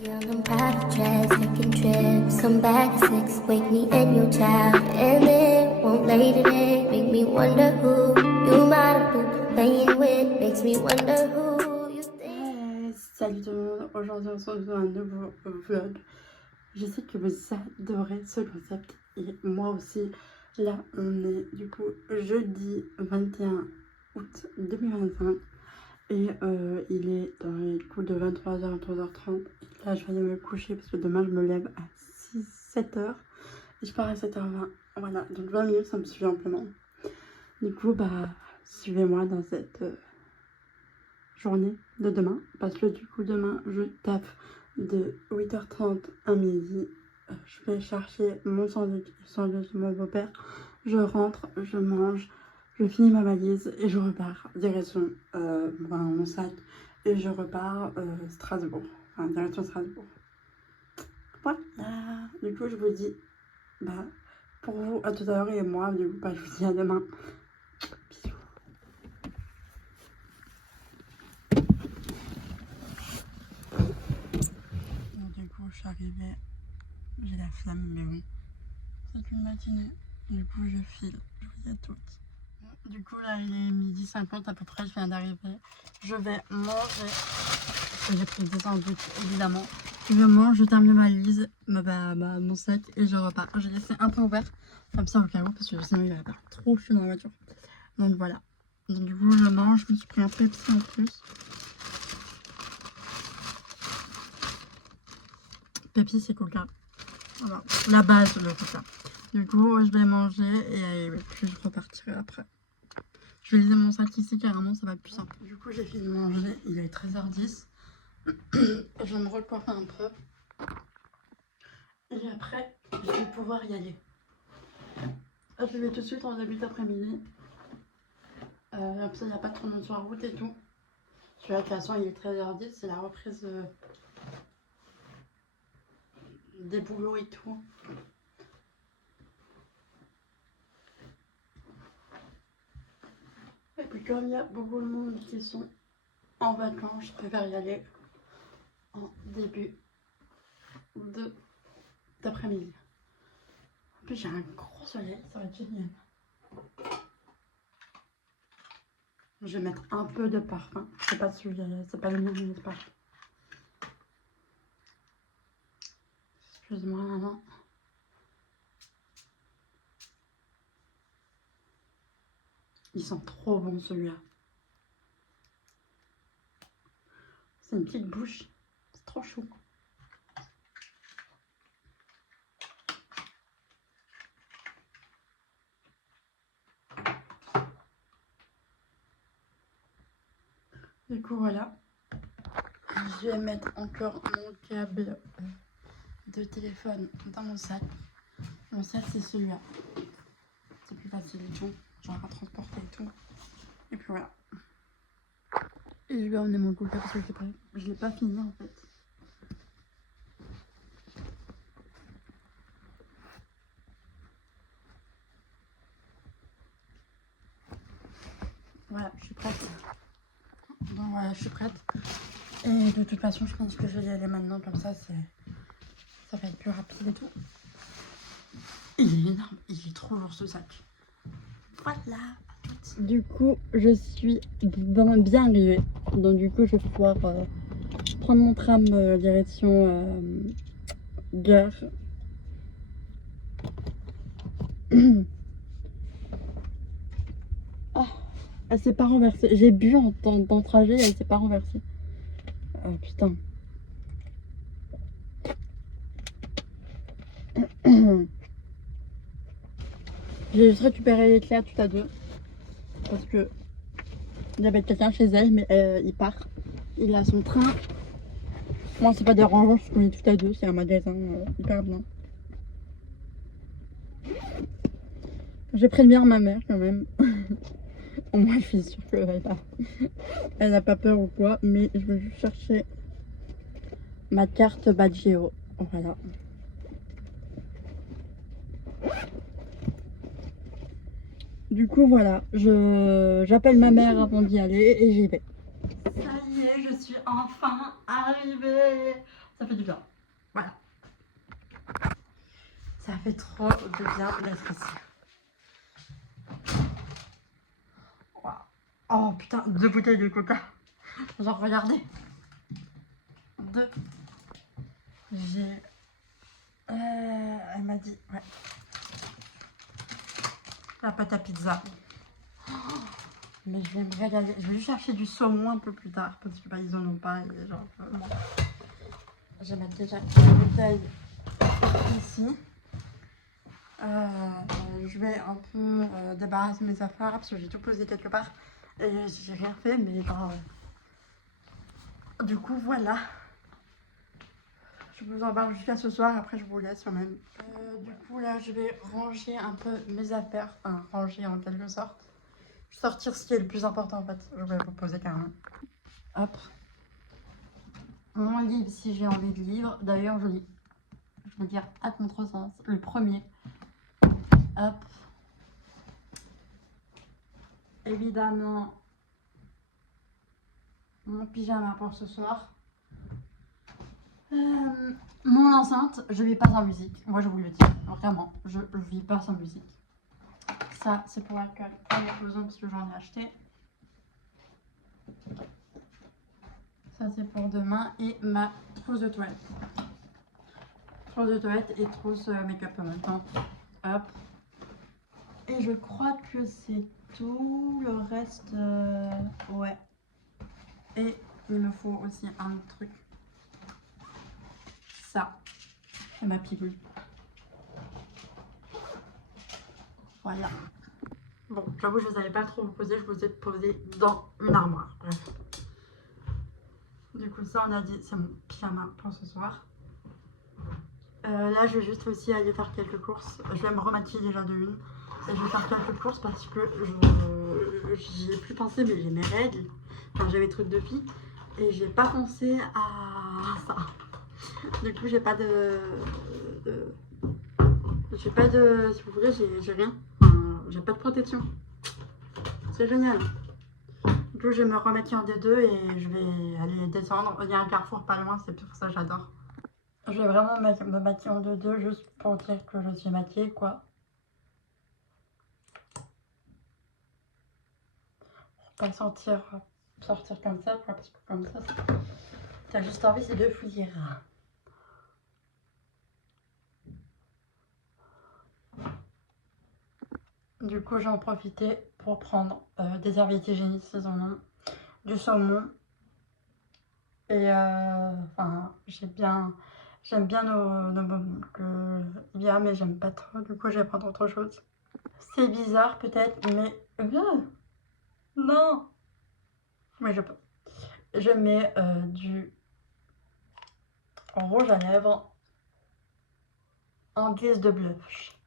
Young and private jets, taking trips, come back at 6, wake me and your child, and then won't lay today, make me wonder who you might have been playing with, makes me wonder who you think. Salut tout le monde, aujourd'hui on se retrouve dans un nouveau vlog. Je sais que vous adorez ce concept et moi aussi. Là on est du coup jeudi 21 août 2025 et il est dans les coups de 23h à 23h30. Et là je vais aller me coucher parce que demain je me lève à 7h et je pars à 7h20. Voilà, donc 20 minutes ça me suffit amplement. Du coup suivez-moi dans cette journée de demain, parce que du coup demain je tape de 8h30 à midi. Je vais chercher mon sandwich de mon beau-père, je rentre, je mange, je finis ma valise et je repars direction mon sac et je repars Strasbourg, enfin direction Strasbourg. Voilà, du coup je vous dis pour vous à tout à l'heure et moi du coup je vous dis à demain. Bisous. Du coup je suis arrivée, j'ai la flemme mais bon, c'est une matinée, du coup je file, je vous dis à toutes. Du coup là il est 12h50 à peu près, je viens d'arriver, je vais manger, parce que j'ai pris des sandwichs évidemment, je mange, je termine ma valise, mon sac et je repars. J'ai laissé un peu ouvert, comme ça au cas où, parce que sinon il va pas trop chaud dans la voiture. Donc voilà, donc du coup je mange, je me suis pris un Pepsi en plus. Pepsi c'est Coca. Voilà, la base le Coca. Du coup, je vais manger et puis je repartirai après. Je vais laisser mon sac ici carrément, ça va être plus simple. Du coup, j'ai fini de manger, il est 13h10. Je vais me recoiffer un peu. Et après, je vais pouvoir y aller. Je vais tout de suite en début d'après-midi. Comme ça, il n'y a pas trop de monde sur la route et tout. Parce que là, de toute façon, il est 13h10, c'est la reprise des boulots et tout. Et puis comme il y a beaucoup de monde qui sont en vacances, je préfère y aller en début d'après-midi. En plus j'ai un gros soleil, ça va être génial. Je vais mettre un peu de parfum, c'est pas celui-là, c'est pas le mien, mais c'est pas. Excuse-moi maman. Ils sont trop bons celui-là. C'est une petite bouche, c'est trop chou. Du coup voilà, je vais mettre encore mon câble de téléphone dans mon sac. Mon sac c'est celui-là, c'est plus facile et tout, genre à transporter et tout. Et puis voilà. Et je vais emmener mon coca parce que je l'ai pas fini en fait. Voilà, je suis prête. Donc voilà, je suis prête. Et de toute façon, je pense que je vais y aller maintenant, comme ça, ça va être plus rapide et tout. Il est énorme, il est trop lourd ce sac. Voilà. Du coup, je suis vraiment bien arrivée. Donc du coup, je vais pouvoir prendre mon tram direction gare. Oh, elle s'est pas renversée. J'ai bu dans le trajet et elle s'est pas renversée. Oh putain. J'ai juste récupéré l'éclair tout à deux. Parce que il y avait quelqu'un chez elle, mais il part. Il a son train. Moi, c'est pas dérangeant, je connais tout à deux. C'est un magasin hyper bien. J'ai prévenu ma mère quand même. Au moins, je suis sûre qu'elle n'a pas peur ou quoi. Mais je vais juste chercher ma carte Badgeo. Voilà. Du coup, voilà. J'appelle ma mère avant d'y aller et j'y vais. Ça y est, je suis enfin arrivée. Ça fait du bien. Voilà. Ça fait trop de bien d'être ici. Wow. Oh putain, 2 bouteilles de coca. Genre, regardez. 2. J'ai... elle m'a dit, ouais. La pâte à pizza. Oh, mais je vais me régaler. Je vais juste chercher du saumon un peu plus tard parce que bah, ils en ont pas. Et genre, bon. Je vais mettre déjà une bouteille ici. Je vais un peu débarrasser mes affaires parce que j'ai tout posé quelque part et j'ai rien fait, mais genre, du coup voilà, je vous en parle jusqu'à ce soir, après je vous laisse quand même. Du coup là je vais ranger un peu mes affaires, enfin ranger en quelque sorte, sortir ce qui est le plus important en fait. Je vais vous poser carrément. Hop, mon livre si j'ai envie de lire, d'ailleurs je lis, je veux dire à contresens, le premier. Hop. Évidemment, mon pyjama pour ce soir. Mon enceinte, je vis pas sans musique. Moi, je vous le dis, vraiment, je vis pas sans musique. Ça, c'est pour l'alcool, pour les cloisons parce que j'en ai acheté. Ça, c'est pour demain. Et ma trousse de toilette. Trousse de toilette et trousse make-up en même temps. Hop. Et je crois que c'est tout. Le reste, ouais. Et il me faut aussi un autre truc. Ça, c'est ma pilule. Voilà. Bon, j'avoue, je ne vous avais pas trop posé, je vous ai posé dans une armoire. Bref. Du coup, ça, on a dit, c'est mon pyjama pour ce soir. Là, je vais juste aussi aller faire quelques courses. Je vais me remaquiller déjà de une. Et je vais faire quelques courses parce que j'y ai plus pensé, mais j'ai mes règles. Enfin, j'ai mes trucs de fille. Et j'ai pas pensé à ça. Du coup, j'ai pas de... J'ai pas de... Si vous voulez, j'ai rien. Enfin, j'ai pas de protection. C'est génial. Du coup, je vais me remettre en D2 et je vais aller descendre. Il y a un carrefour pas loin, c'est pour ça que j'adore. Je vais vraiment me maquiller en D2 juste pour dire que je suis maquillée, quoi. Pour pas sortir comme ça, quoi, parce que comme ça, t'as juste envie, c'est de fuir. Du coup, j'en profité pour prendre des serviettes hygiéniques saison 1, du saumon. Et enfin, j'aime bien nos bonbons qu'il y a, mais j'aime pas trop. Du coup, je vais prendre autre chose. C'est bizarre peut-être, mais non. Oui, je peux. Je mets du rouge à lèvres en guise de blush.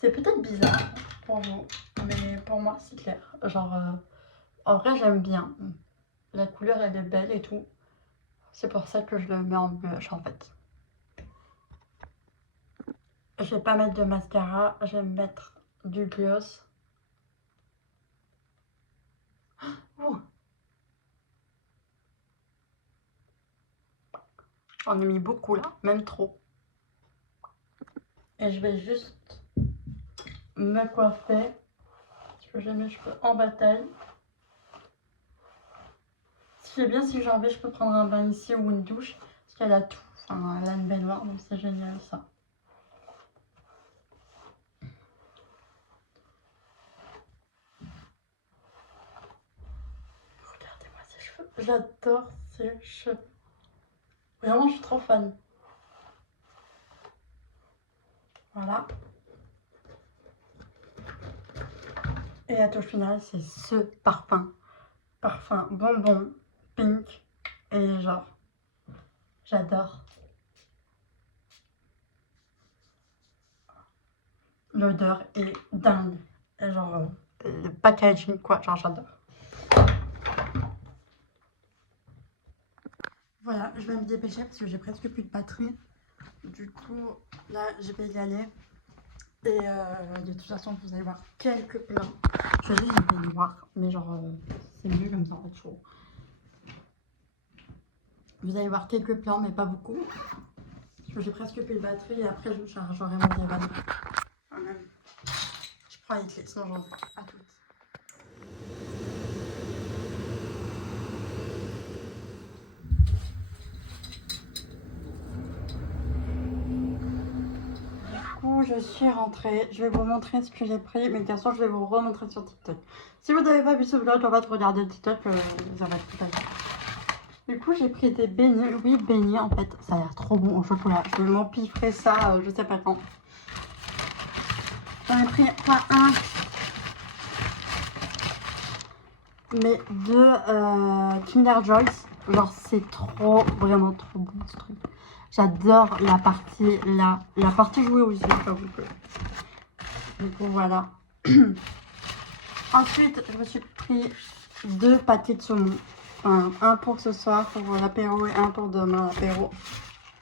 C'est peut-être bizarre pour vous, mais pour moi c'est clair. Genre, en vrai j'aime bien. La couleur elle est belle et tout. C'est pour ça que je le mets en blush en fait. Je vais pas mettre de mascara, je vais mettre du gloss. Oh, j'en ai mis beaucoup là, même trop. Et je vais juste me coiffer. Parce que j'ai mes cheveux en bataille. Ce qui est bien, si j'ai envie, je peux prendre un bain ici ou une douche. Parce qu'elle a tout. Enfin, elle a une baignoire, donc c'est génial ça. Regardez-moi ces cheveux. J'adore ces cheveux. Vraiment, je suis trop fan. Voilà. Et la touche finale, c'est ce parfum. Parfum bonbon, pink. Et genre, j'adore. L'odeur est dingue. Et genre, le packaging, quoi. Genre, j'adore. Voilà, je vais me dépêcher parce que j'ai presque plus de batterie. Du coup, là, je vais y aller. Et de toute façon, vous allez voir quelques plans. Je vais une baignoire, mais genre, c'est mieux comme ça, en fait, chaud. Vous allez voir quelques plans, mais pas beaucoup. Parce que j'ai presque plus de batterie et après je chargerai mon téléphone. Je prends les clés, sinon je rentre pas. À toutes. Je suis rentrée, je vais vous montrer ce que j'ai pris, mais de toute façon je vais vous remontrer sur TikTok. Si vous n'avez pas vu ce vlog, on va te regarder TikTok, ça va être tout à l'heure. Du coup j'ai pris des beignets, oui beignets en fait, ça a l'air trop bon au chocolat, je vais m'empiffrer ça, je sais pas quand. J'en ai pris pas un, mais deux Kinder Joyce, genre c'est trop, vraiment trop bon ce truc. J'adore la partie là, la partie jouée aussi, pas beaucoup. Du coup, voilà. Ensuite, je me suis pris 2 pâtés de saumon. Enfin, un pour ce soir, pour l'apéro, et un pour demain, l'apéro.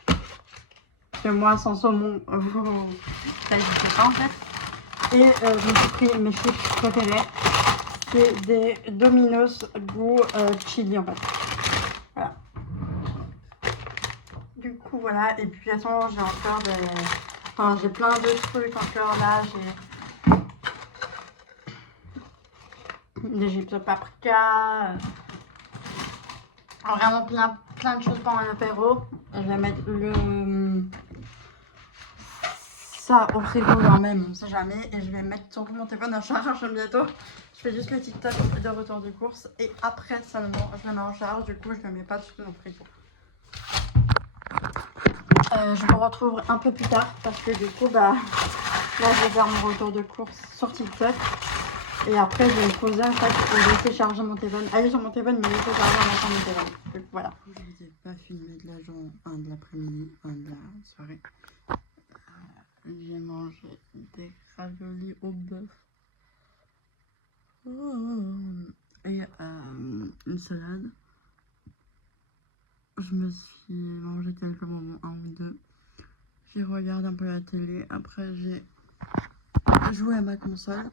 Parce que moi, sans saumon, ça n'existe pas en fait. Et je me suis pris mes chips préférés. C'est des Domino's goût chili en fait. Voilà. Du coup, voilà. Et puis, de toute façon, j'ai encore des... Enfin, j'ai plein de trucs encore là. J'ai des chips paprika. Vraiment plein de choses pendant l'apéro. Je vais mettre ça au frigo quand même, on sait jamais. Et je vais mettre surtout mon téléphone en charge bientôt. Je fais juste le TikTok de retour de course. Et après seulement, je le mets en charge. Du coup, je ne le mets pas tout dans le frigo. Je vous retrouve un peu plus tard parce que du coup, bah, là, je vais faire mon retour de course sur TikTok. Et après, je vais me poser en fait pour laisser charger mon téléphone. Aller sur mon téléphone, mais laisser charger en même temps mon téléphone. Donc voilà. Je vous ai pas filmé de la journée, de l'après-midi, de la soirée. J'ai mangé des raviolis au bœuf. Et une salade. Je me suis mangé quelques moments, un ou deux. J'ai regardé un peu la télé. Après, j'ai joué à ma console.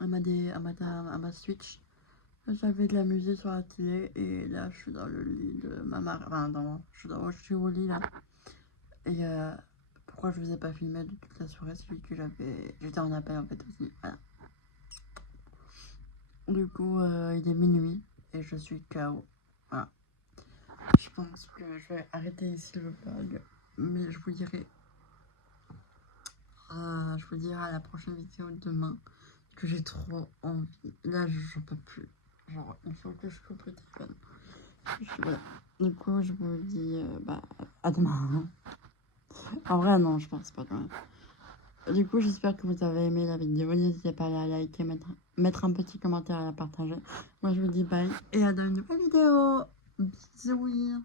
À ma Switch. J'avais de la musique sur la télé et là je suis dans le lit de ma mère. Enfin, je suis au lit là. Et pourquoi je vous ai pas filmé de toute la soirée? C'est que j'étais en appel en fait aussi. Voilà. Du coup, il est minuit et je suis KO. Voilà. Je pense que je vais arrêter ici le vlog. Mais je vous dirai à la prochaine vidéo demain. Que j'ai trop envie. Là, j'en peux plus. Genre, il faut que je coupe le téléphone. Voilà. Du coup, je vous dis à demain. En vrai, non, je pense pas quand même. Du coup, j'espère que vous avez aimé la vidéo. N'hésitez pas à la liker, mettre un petit commentaire et à la partager. Moi, je vous dis bye et à dans une nouvelle vidéo. Bisous.